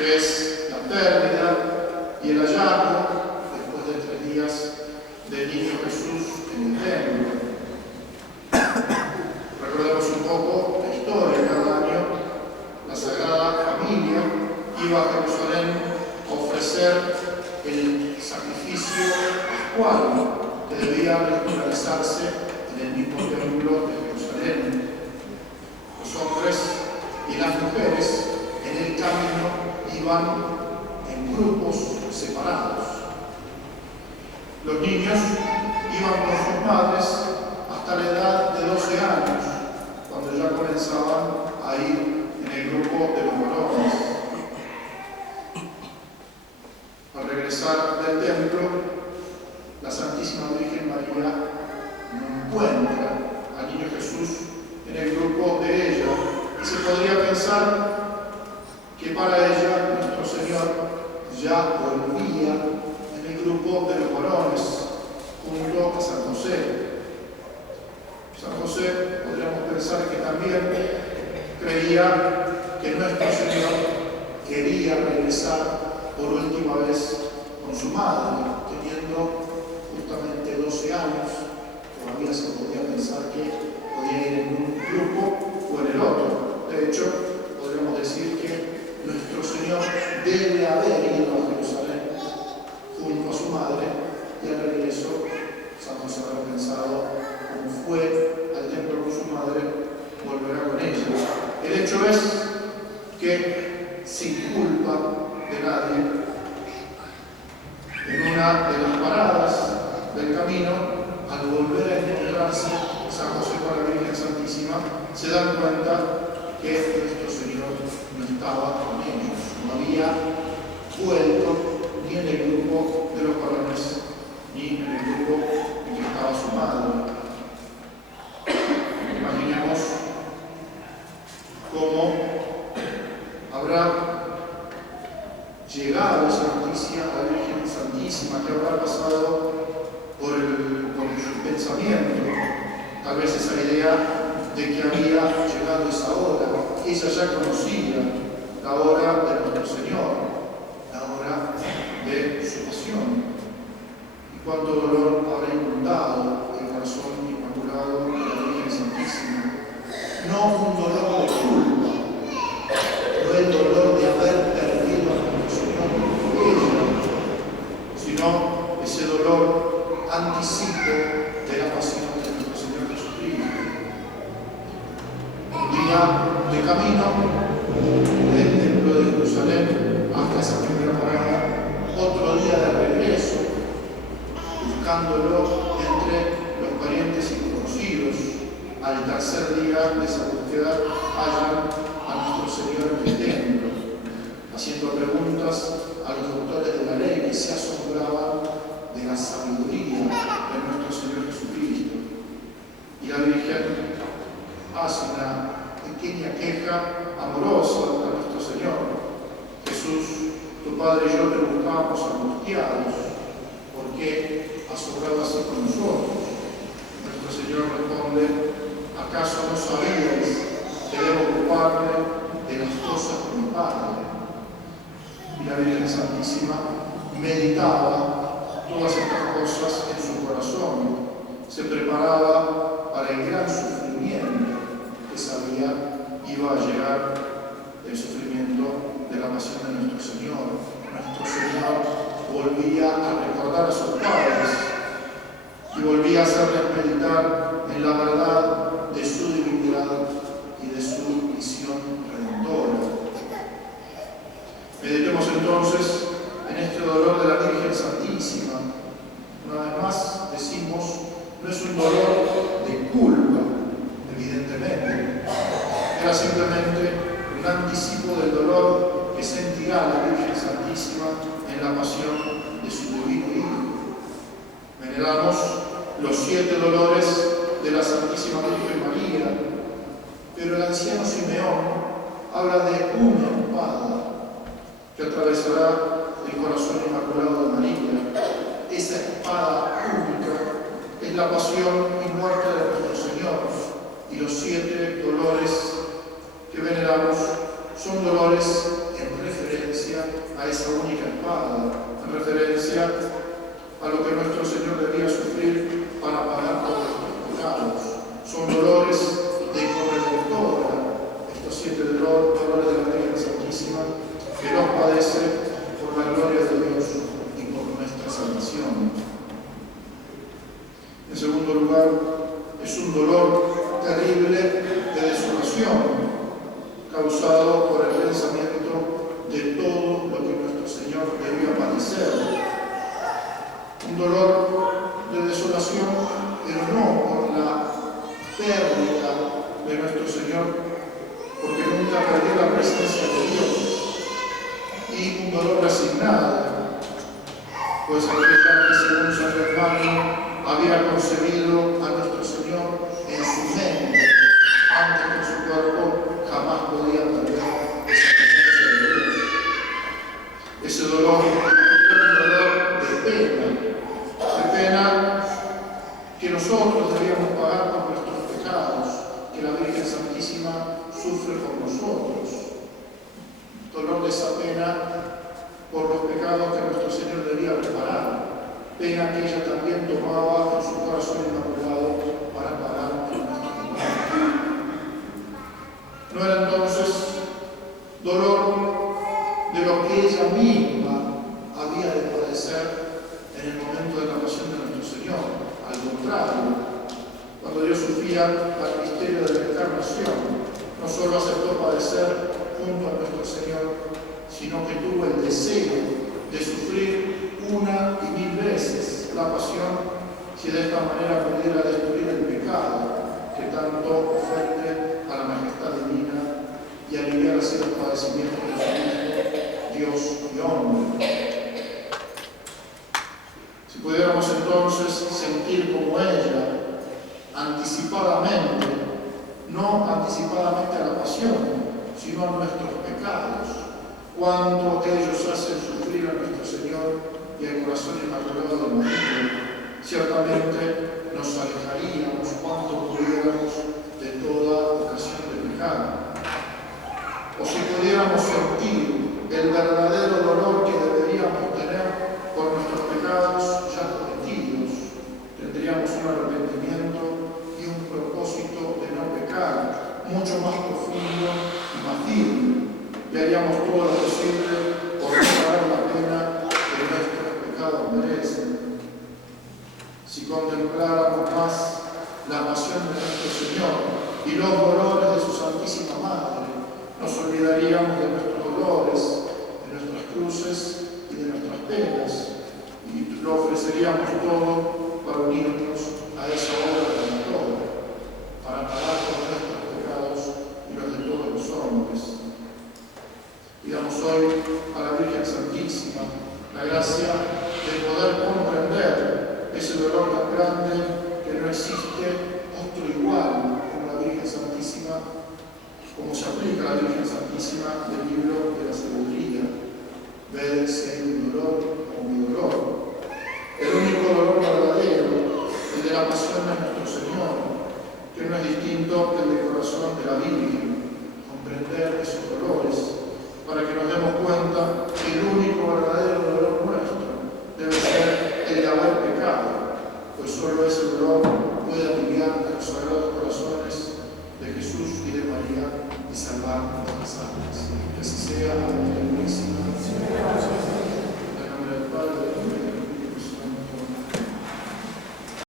que es la pérdida y el hallazgo, después de 3 días, del niño Jesús en el templo. Recordemos un poco la historia. Cada año la Sagrada Familia iba a Jerusalén a ofrecer el sacrificio pascual que debía realizarse en el mismo templo de Jerusalén. Los hombres y las mujeres en el camino iban en grupos separados. Los niños iban con sus madres hasta la edad de 12 años, cuando ya comenzaban a ir en el grupo de los varones. Al regresar del templo, la Santísima Virgen María no encuentra al niño Jesús en el grupo de ella, y se podría pensar que para ella nuestro Señor ya volvía en el grupo de los varones junto a San José. San José, podríamos pensar que también creía que nuestro Señor quería regresar por última vez con su madre, teniendo justamente 12 años. Todavía se podía pensar que podía ir en un grupo o en el otro. De hecho, podríamos decir que nuestro Señor debe haber ido a Jerusalén junto a su madre, y al regreso San José habrá pensado, como fue al templo con su madre, volverá con ella. El hecho es que, sin culpa de nadie, en una de las paradas del camino, al volver a encontrarse San José con la Virgen Santísima, se dan cuenta que nuestro Señor no estaba con ellos, no había vuelto ni en el grupo de los varones, ni en el grupo en que estaba su madre. Imaginemos cómo habrá llegado esa noticia a la Virgen Santísima, que habrá pasado por su pensamiento. Tal vez esa idea de que había llegado esa hora, ella ya conocía la hora de nuestro Señor, la hora de su pasión. Y cuánto dolor habrá inundado el corazón inmaculado de la Virgen Santísima. No un dolor de culpa, no el dolor de haber perdido a nuestro Señor por ella, sino ese dolor anticipo de la pasión de nuestro Señor Jesucristo. Un día de camino del templo de Jerusalén hasta esa primera parada, otro día de regreso, buscándolo entre los parientes y conocidos. Al tercer día de esa búsqueda hallan a nuestro Señor en el templo, haciendo preguntas a los doctores de la ley, que se asombraban de la sabiduría de nuestro Señor Jesucristo. Y la Virgen hace una pequeña queja amorosa a nuestro Señor. Jesús, tu Padre y yo te buscábamos angustiados. ¿Por qué has obrado así con nosotros? Nuestro Señor responde: ¿acaso no sabíais que debo ocuparme de las cosas de mi Padre? Y la Virgen Santísima meditaba todas estas cosas en su corazón, se preparaba para el gran sufrimiento que sabía iba a llegar, el sufrimiento de la pasión de nuestro Señor. Nuestro Señor volvía a recordar a sus padres y volvía a hacerles meditar en la verdad de su divinidad y de su misión redentora. Meditemos entonces en este dolor de la Virgen Santísima. Una vez más decimos, no es un dolor de culpa, evidentemente. Era simplemente un anticipo del dolor que sentirá la Virgen Santísima en la pasión de su divino Hijo. Veneramos los 7 dolores de la Santísima Virgen María, pero el anciano Simeón habla de una espada que atravesará el corazón inmaculado de María. Esa espada única es la pasión y muerte de nuestro Señor, y los 7 dolores que veneramos son dolores en referencia a esa única espada, en referencia a lo que nuestro Señor debía sufrir para pagar por nuestros pecados. Son dolores de corredentora, estos 7 dolores de la Virgen Santísima, que los padece por la gloria de Dios y por nuestra salvación. En segundo lugar, es un dolor terrible de desolación, causado por el pensamiento de todo lo que nuestro Señor debía padecer. Un dolor de desolación, pero no por la pérdida de nuestro Señor, porque nunca perdió la presencia de Dios, y un dolor resignado, pues a pesar que según San Germano había concebido a nuestro Señor en su mente, antes que su cuerpo jamás podía perder esa presencia de Dios. Ese dolor es un dolor de pena que nosotros debíamos pagar por nuestros pecados, que la Virgen Santísima sufre por nosotros. Dolor de esa pena por los pecados que nuestro Señor debía reparar, pena que ella también tomaba en su corazón inmaculado para pagar por nuestros pecados. No era entonces dolor de lo que ella misma había de padecer en el momento de la pasión de nuestro Señor. Al contrario, cuando Dios sufría el misterio de la encarnación, no solo aceptó padecer junto a nuestro Señor, sino que tuvo el deseo de sufrir 1 y 1000 veces la pasión, si de esta manera pudiera destruir el pecado que tanto ofende a la majestad divina y aliviar así los padecimientos de su Hijo, Dios y hombre. Si pudiéramos entonces sentir como ella, anticipadamente, no anticipadamente a la pasión, sino a nuestros pecados, cuánto ellos hacen sufrir a nuestro Señor y al corazón inmaculado de María, ciertamente nos alejaríamos cuanto pudiéramos de toda ocasión de pecado. O si pudiéramos sentir el verdadero dolor que deberíamos tener por nuestros pecados ya cometidos, tendríamos un arrepentimiento y un propósito de no pecar mucho más profundo y más firme, y haríamos todo lo posible por reparar la pena que nuestros pecados merecen. Si contempláramos más la pasión de nuestro Señor y los dolores de su Santísima Madre, nos olvidaríamos de nuestros dolores, de nuestras cruces y de nuestras penas, y lo ofreceríamos todo para unirnos a esa obra redentora, para pagar por nuestros pecados y los de todos los hombres. Pidamos hoy a la Virgen Santísima la gracia de poder comprender ese dolor tan grande que no existe otro igual como la Virgen Santísima, como se aplica a la Virgen Santísima del libro de la sabiduría. Ved si hay un dolor o mi dolor. El único dolor verdadero, el de la pasión de nuestro Señor, que no es distinto del de corazón de la Virgen. Comprender esos dolores, para que nos demos cuenta que el único verdadero dolor nuestro debe ser el de haber pecado, pues solo ese dolor puede aliviar a los sagrados corazones de Jesús y de María y salvar nuestras almas. Que así sea.